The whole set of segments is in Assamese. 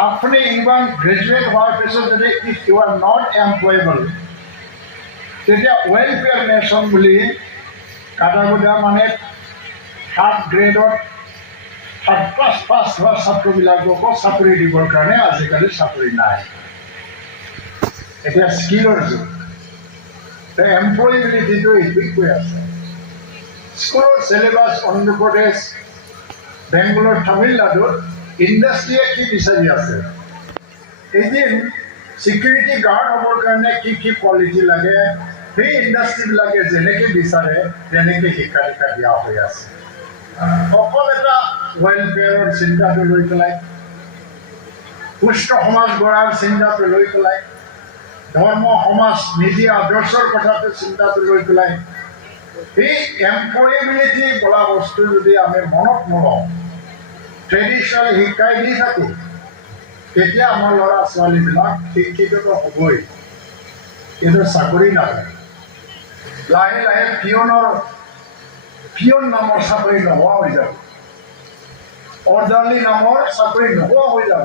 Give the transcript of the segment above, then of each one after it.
আপুনি ইমান গ্ৰেজুৱেট হোৱাৰ পিছত যদি if U are not employable তেতিয়া ৱেলফেয়াৰ নেশ্যন বুলি কাটাগোটা মানে 7 গ্ৰেডত 7 পাছ হোৱা ছাত্ৰবিলাককো চাকৰি দিবৰ কাৰণে আজিকালি চাকৰি নাই এতিয়া স্কিলৰ যুগ এমপ্লয়েবিলিটিটো ইকুইক হৈ আছে স্কুলৰ চিলেবাছ অন্ধ্ৰ প্ৰদেশ বেংগলোৰ তামিলনাডুত ইণ্ডাষ্ট্ৰীয়ে কি বিচাৰি আছে এদিন চিকিউৰিটি গাৰ্ড হ'বৰ কাৰণে কি কোৱালিটি লাগে সেই ইণ্ডাষ্ট্ৰীবিলাকে যেনেকৈ বিচাৰে তেনেকৈ শিক্ষা দীক্ষা দিয়া হৈ আছে অকল এটা ৱেলফেয়াৰৰ চিন্তাটো লৈ পেলাই সুস্থ সমাজ গঢ়াৰ চিন্তাটো লৈ পেলাই ধৰ্ম সমাজ নীতি আদৰ্শৰ কথাটো চিন্তাটো লৈ পেলাই এই এমপ্লয়েবিলিটি বোলা বস্তু যদি আমি মনত নলওঁ ট্ৰেডিশ্যনেল শিক্ষাই দি থাকোঁ তেতিয়া আমাৰ ল'ৰা ছোৱালীবিলাক শিক্ষিতটো হ'বই কিন্তু চাকৰি নাপায় লাহে লাহে পিয়ন নামৰ চাকৰি নোহোৱা হৈ যাব অৰ্ডাৰলি নামৰ চাকৰি নোহোৱা হৈ যাব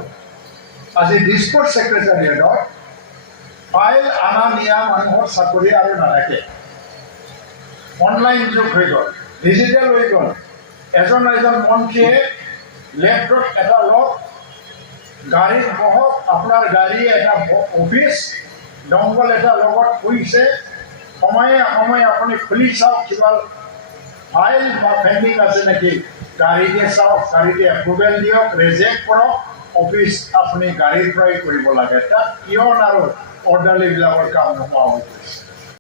আজি ডিষ্ট্ৰিক্ট ছেক্ৰেটাৰিয়েটত ফাইল আনা নিয়া মানুহৰ চাকৰি আৰু নাথাকে অনলাইন যুগ হৈ গ'ল ডিজিটেল হৈ গ'ল এজন মন্ত্ৰীয়ে লেপটপ এটা লওক গাড়ীত বহক আপোনাৰ গাড়ী এটা অফিচ দংগল এটা লগত শুইছে সময়ে আপুনি খুলি চাওক কিবা ফাইল বা পেণ্ডিং আছে নেকি গাড়ীতে চাওক গাড়ীতে এপ্ৰুভেল দিয়ক ৰিজেক্ট কৰক অফিচ আপুনি গাড়ীৰ পৰাই কৰিব লাগে তাত পিয়ন আৰু অৰ্ডাৰলিবিলাকৰ কাম নোহোৱা হৈ গৈছে